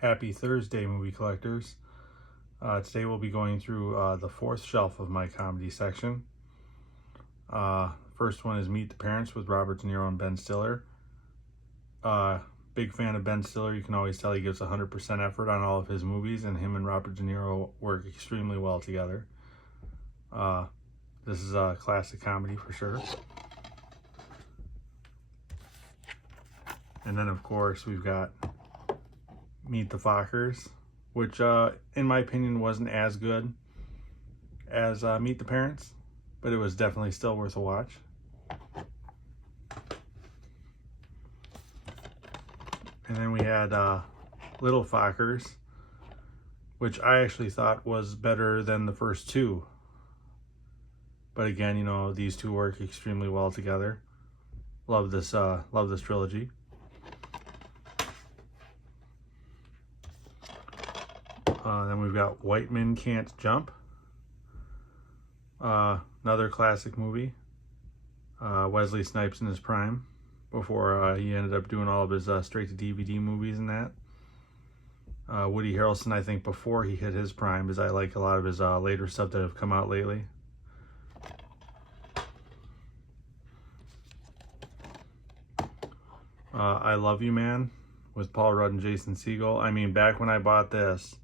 Happy Thursday, movie collectors. Today we'll be going through the fourth shelf of my comedy section. First one is Meet the Parents with Robert De Niro and Ben Stiller. Big fan of Ben Stiller. You can always tell he gives 100% effort on all of his movies, and him and Robert De Niro work extremely well together. This is a classic comedy for sure. And then, of course, we've got Meet the Fockers, which in my opinion wasn't as good as Meet the Parents, but it was definitely still worth a watch. And then we had Little Fockers, which I actually thought was better than the first two. But again, you know, these two work extremely well together. Love this trilogy. Then we've got White Men Can't Jump. Another classic movie. Wesley Snipes in his prime, before he ended up doing all of his straight-to-DVD movies and that. Woody Harrelson, I think, before he hit his prime, because I like a lot of his later stuff that have come out lately. I Love You Man with Paul Rudd and Jason Segel. I mean, back when I bought this,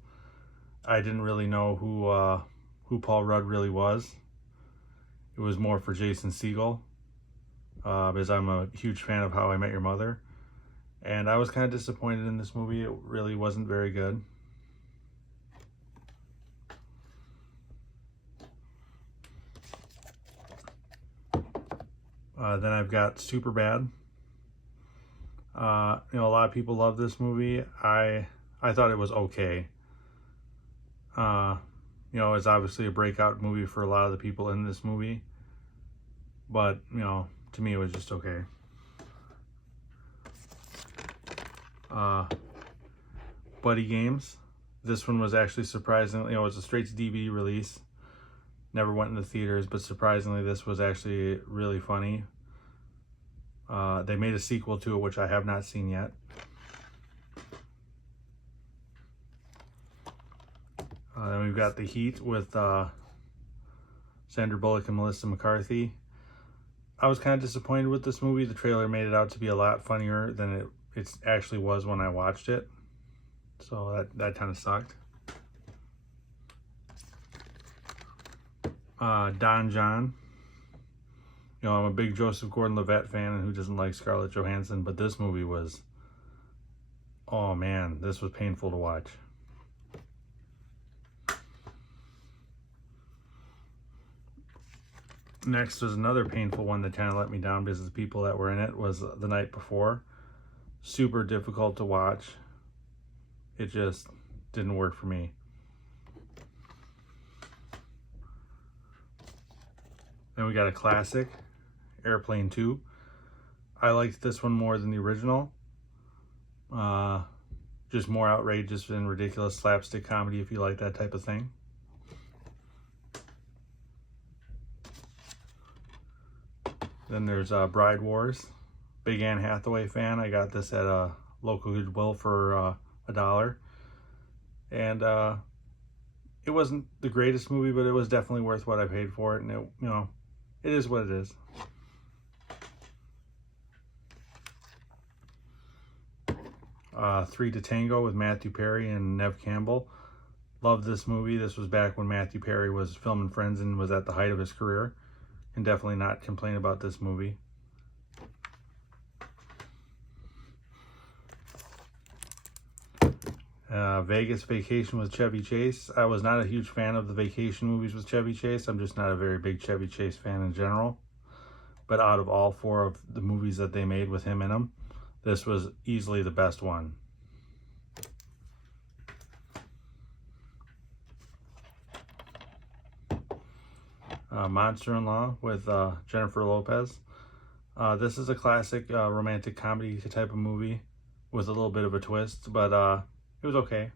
I didn't really know who Paul Rudd really was. It was more for Jason Segel, because I'm a huge fan of How I Met Your Mother. And I was kind of disappointed in this movie. It really wasn't very good. Then I've got Superbad. You know, a lot of people love this movie. I thought it was okay. You know, it's obviously a breakout movie for a lot of the people in this movie, but, you know, to me it was just okay. Buddy Games. This one was actually surprisingly, you know, it's a straight to DVD release. Never went in the theaters, but surprisingly this was actually really funny. They made a sequel to it, which I have not seen yet. Then we've got The Heat with Sandra Bullock and Melissa McCarthy. I was kind of disappointed with this movie. The trailer made it out to be a lot funnier than it actually was when I watched it. So that kind of sucked. Don John. You know, I'm a big Joseph Gordon-Levitt fan, and who doesn't like Scarlett Johansson, but this movie was, oh man, this was painful to watch. Next was another painful one that kind of let me down because the people that were in it was The Night Before. Super difficult to watch. It just didn't work for me. Then we got a classic, Airplane 2. I liked this one more than the original. Just more outrageous and ridiculous slapstick comedy if you like that type of thing. Then there's Bride Wars. Big Anne Hathaway fan. I got this at a local Goodwill for $1. And it wasn't the greatest movie, but it was definitely worth what I paid for it. And it, you know, it is what it is. Three to Tango with Matthew Perry and Neve Campbell. Loved this movie. This was back when Matthew Perry was filming Friends and was at the height of his career. Can definitely not complain about this movie. Vegas Vacation with Chevy Chase. I was not a huge fan of the vacation movies with Chevy Chase. I'm just not a very big Chevy Chase fan in general. But out of all four of the movies that they made with him in them, this was easily the best one. Monster-in-Law with Jennifer Lopez. This is a classic romantic comedy type of movie with a little bit of a twist, but it was okay.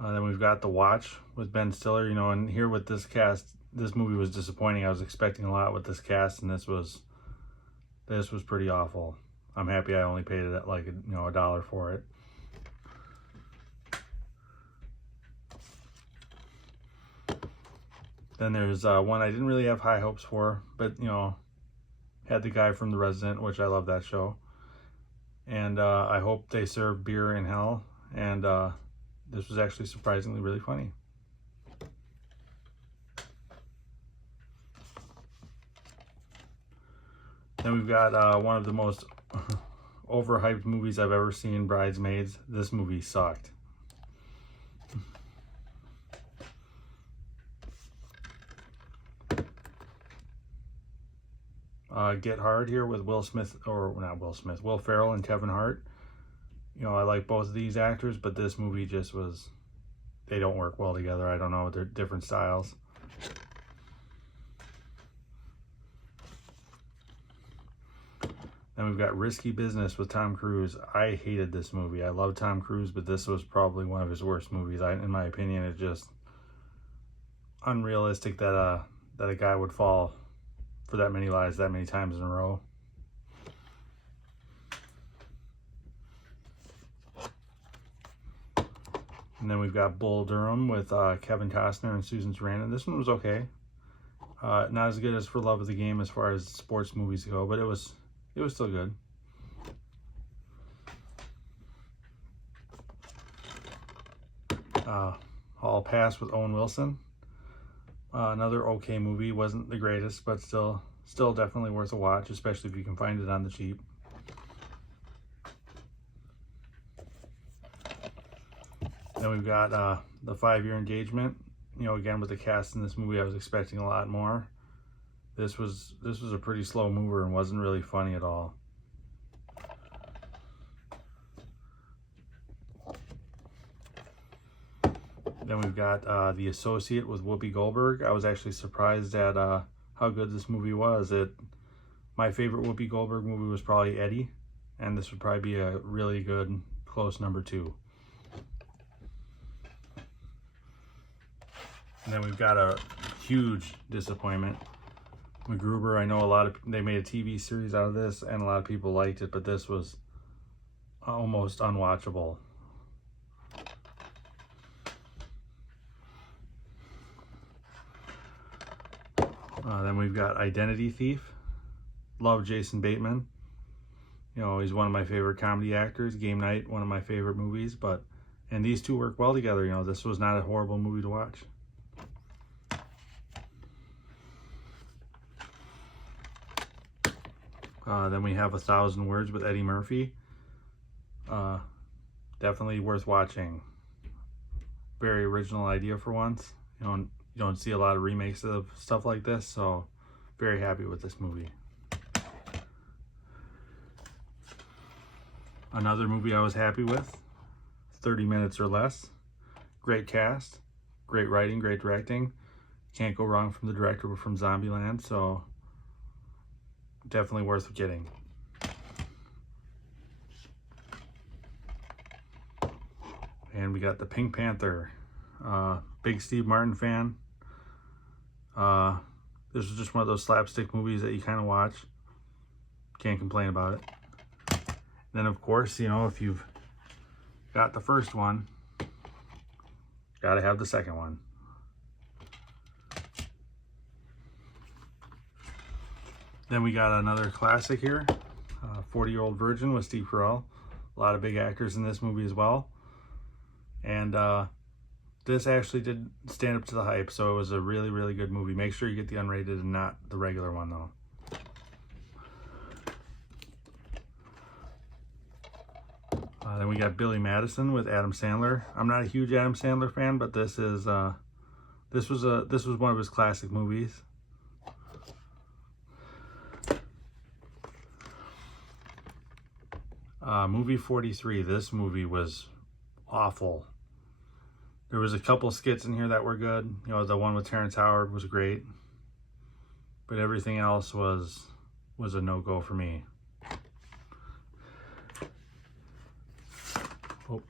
Then we've got The Watch with Ben Stiller. You know, and here with this cast, this movie was disappointing. I was expecting a lot with this cast, and this This was pretty awful. I'm happy I only paid it at like $1 for it. Then there's one I didn't really have high hopes for, but had the guy from The Resident, which I love that show. And I hope they serve beer in hell. And this was actually surprisingly really funny. Then we've got one of the most overhyped movies I've ever seen, Bridesmaids. This movie sucked. Get Hard here with Will Ferrell and Kevin Hart. I like both of these actors, but this movie just they don't work well together. I don't know, they're different styles. Then we've got Risky Business with Tom Cruise. I hated this movie. I love Tom Cruise, but this was probably one of his worst movies. In my opinion, it's just unrealistic that a guy would fall for that many lies that many times in a row. And then we've got Bull Durham with Kevin Costner and Susan Sarandon. This one was okay. Not as good as For Love of the Game as far as sports movies go, but it was still good. Hall Pass with Owen Wilson. Another okay movie. Wasn't the greatest, but still definitely worth a watch, especially if you can find it on the cheap. Then we've got the 5-Year Engagement. Again, with the cast in this movie, I was expecting a lot more. This was a pretty slow mover and wasn't really funny at all. Then we've got The Associate with Whoopi Goldberg. I was actually surprised at how good this movie was. My favorite Whoopi Goldberg movie was probably Eddie, and this would probably be a really good close number 2. And then we've got a huge disappointment. MacGruber. I know they made a TV series out of this, and a lot of people liked it, but this was almost unwatchable. Then we've got Identity Thief. Love Jason Bateman. He's one of my favorite comedy actors. Game Night, one of my favorite movies, and these two work well together. This was not a horrible movie to watch. Then we have 1,000 Words with Eddie Murphy. Definitely worth watching. Very original idea for once. You don't see a lot of remakes of stuff like this, so very happy with this movie. Another movie I was happy with, 30 Minutes or Less. Great cast, great writing, great directing. Can't go wrong from the director from Zombieland, so definitely worth getting. And we got The Pink Panther. Big Steve Martin fan. This was just one of those slapstick movies that you kind of watch. Can't complain about it. Then, of course, if you've got the first one, got to have the second one. Then we got another classic here, 40-Year-Old Virgin with Steve Carell. A lot of big actors in this movie as well. And this actually did stand up to the hype, so it was a really, really good movie. Make sure you get the unrated and not the regular one, though. Then we got Billy Madison with Adam Sandler. I'm not a huge Adam Sandler fan, but this was one of his classic movies. Movie 43. This movie was awful. There was a couple skits in here that were good. The one with Terrence Howard was great, but everything else was a no-go for me. Oh.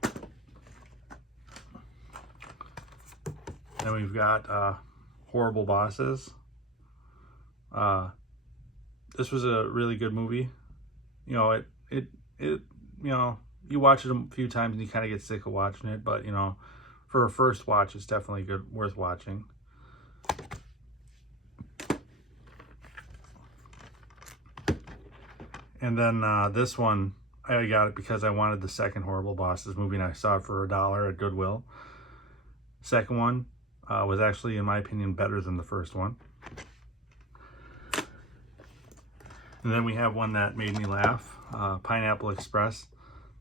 Then we've got Horrible Bosses. this was a really good movie. You know, it you know, you watch it a few times and you kind of get sick of watching it, but you know, for a first watch, it's definitely good, worth watching. And then this one, I got it because I wanted the second Horrible Bosses movie, and I saw it for $1 at Goodwill. Second one was actually, in my opinion, better than the first one. And then we have one that made me laugh, Pineapple Express.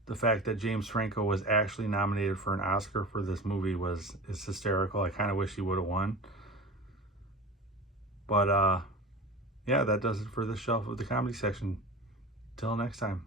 The fact that James Franco was actually nominated for an Oscar for this movie is hysterical. I kind of wish he would have won. But yeah, that does it for this shelf of the comedy section. Till next time.